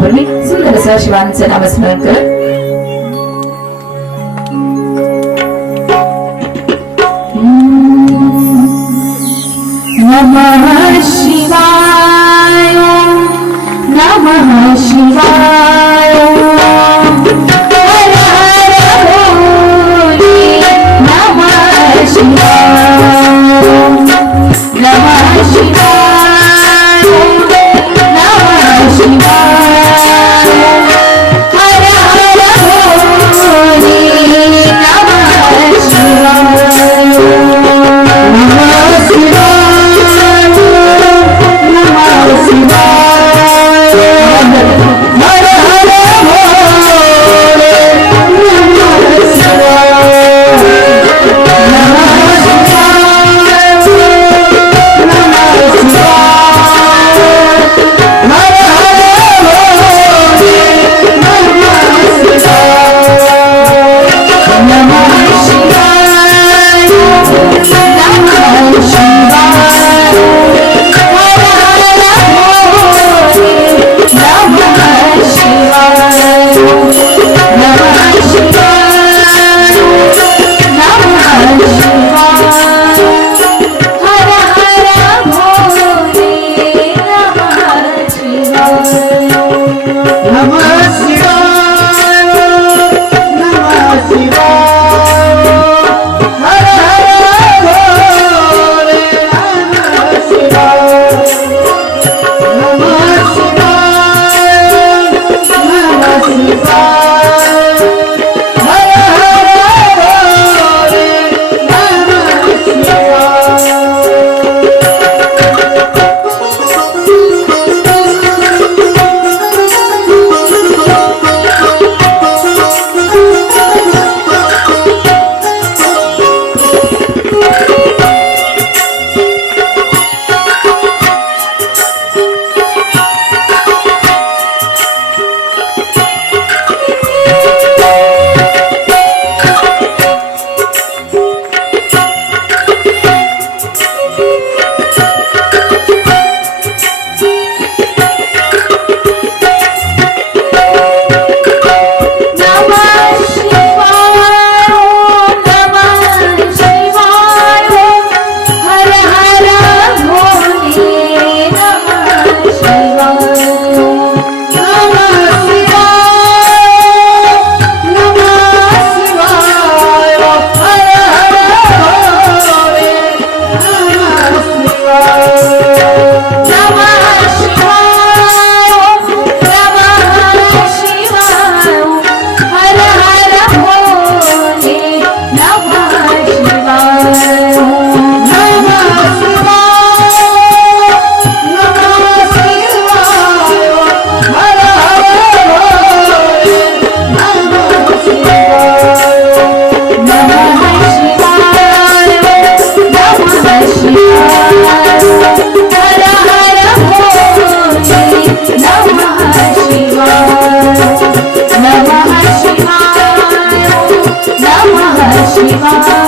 करण्यापूर्वी सुंदर असं शिवांचं नामस्मरण करत नमः शिवाय. नमः शिवाय. Hallelujah. lá.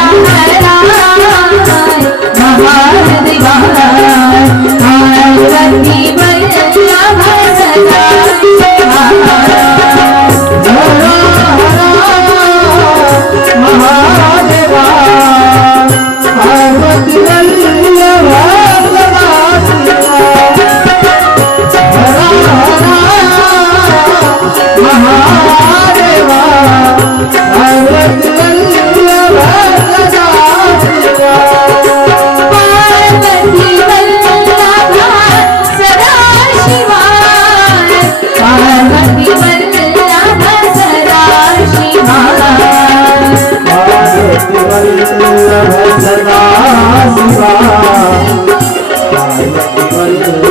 他来了。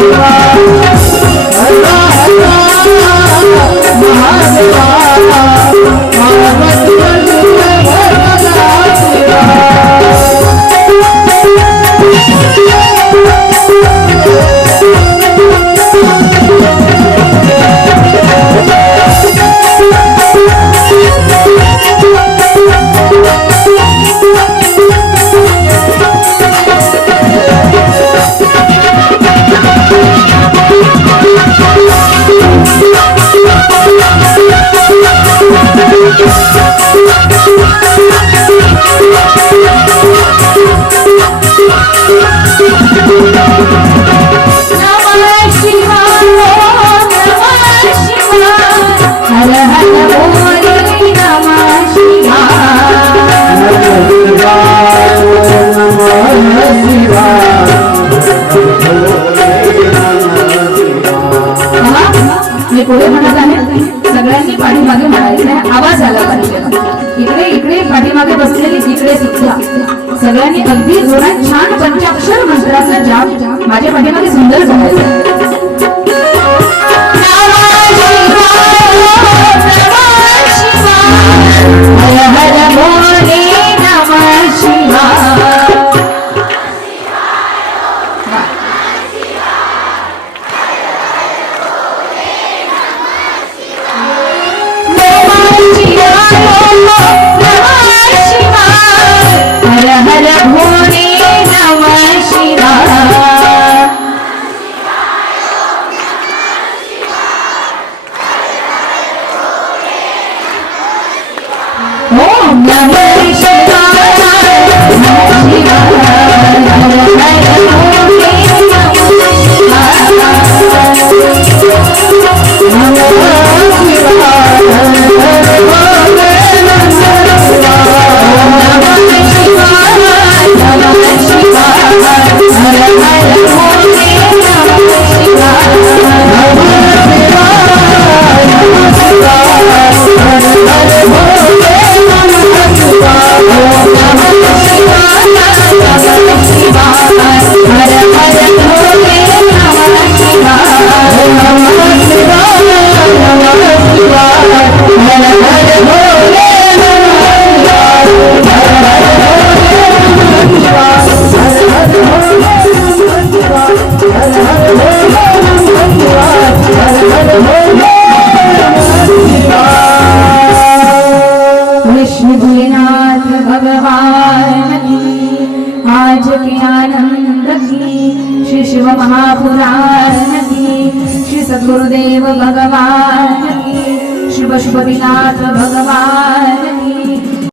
Lord. मागे बसलेली इकडे सुद्धा. सगळ्यांनी अगदी जोरात छान पंचाक्षर मंत्राचा जाप माझ्या पाठीमागे सुंदर झाला. श्रिनाथ भगवान् आजक्यानन्द श्री शिवमहापुरायणी श्री सद्गुरुदेव भगवान् शिवस्पतिनाथ भगवान्